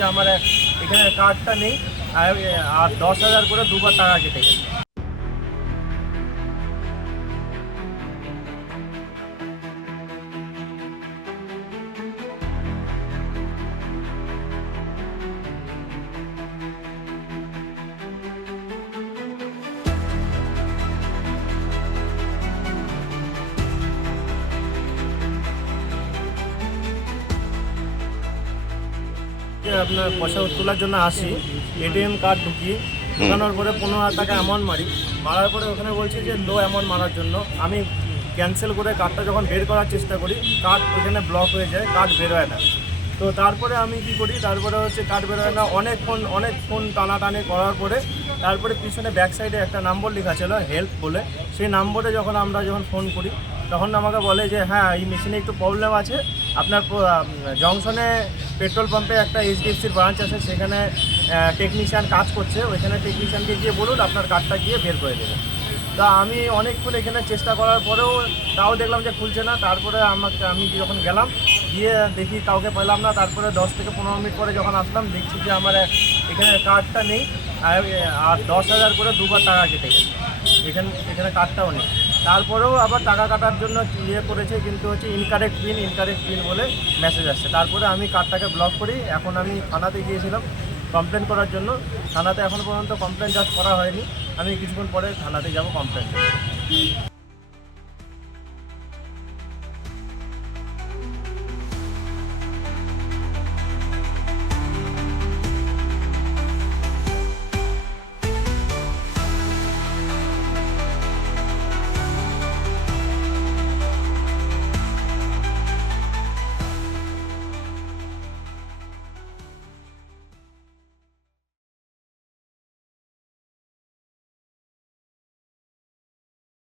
যে আমার এখানে কার্ডটা নেই, আর 10,000 করে দুবার টাকা কেটে গেছে। আপনার পয়সা তোলার জন্য আসি, এটিএম কার্ড ঢুকি, ঢুকানোর পরে 15,000 টাকা অ্যামাউন্ট মারার পরে ওখানে বলছে যে লো অ্যামাউন্ট মারার জন্য। আমি ক্যান্সেল করে কার্ডটা যখন বের করার চেষ্টা করি, কার্ড ওখানে ব্লক হয়ে যায়, কার্ড বের হয় না। তো তারপরে আমি কি করি, তারপরে হচ্ছে কার্ড বের হয় না, অনেক ফোন টানাটানি করার পরে তারপরে পিছনে ব্যাক সাইডে একটা নম্বর লেখা ছিল হেল্প বলে, সেই নম্বরে আমরা যখন ফোন করি তখন আমাকে বলে যে হ্যাঁ এই মেশিনে একটু প্রবলেম আছে, আপনার জংশনে পেট্রোল পাম্পে একটা এইচডিএফসির ব্রাঞ্চ আছে, সেখানে টেকনিশিয়ান কাজ করছে, ওইখানে টেকনিশিয়ানকে গিয়ে বলুন আপনার কার্ডটা গিয়ে বের করে দেবে। তা আমি অনেকক্ষণ এখানে চেষ্টা করার পরেও তাও দেখলাম যে খুলছে না। তারপরে আমি যখন গেলাম, গিয়ে দেখি কাউকে পেলাম না। তারপরে 10 থেকে 15 মিনিট পরে যখন আসলাম, দেখছি যে আমার এখানে কার্ডটা নেই, আর 10,000 করে দুবার টাকা কেটে গেছে। এখানে কার্ডটাও নেই। তারপরেও আবার টাকা কাটার জন্য করেছে, কিন্তু হচ্ছে ইনকারেক্ট পিন বলে মেসেজ আসছে। তারপরে আমি কার্ডটাকে ব্লক করি। এখন আমি থানাতে গিয়েছিলাম কমপ্লেন করার জন্য। থানাতে এখনও পর্যন্ত কমপ্লেন জাস্ট করা হয়নি। আমি কিছুক্ষণ পরে থানাতে যাব কমপ্লেন।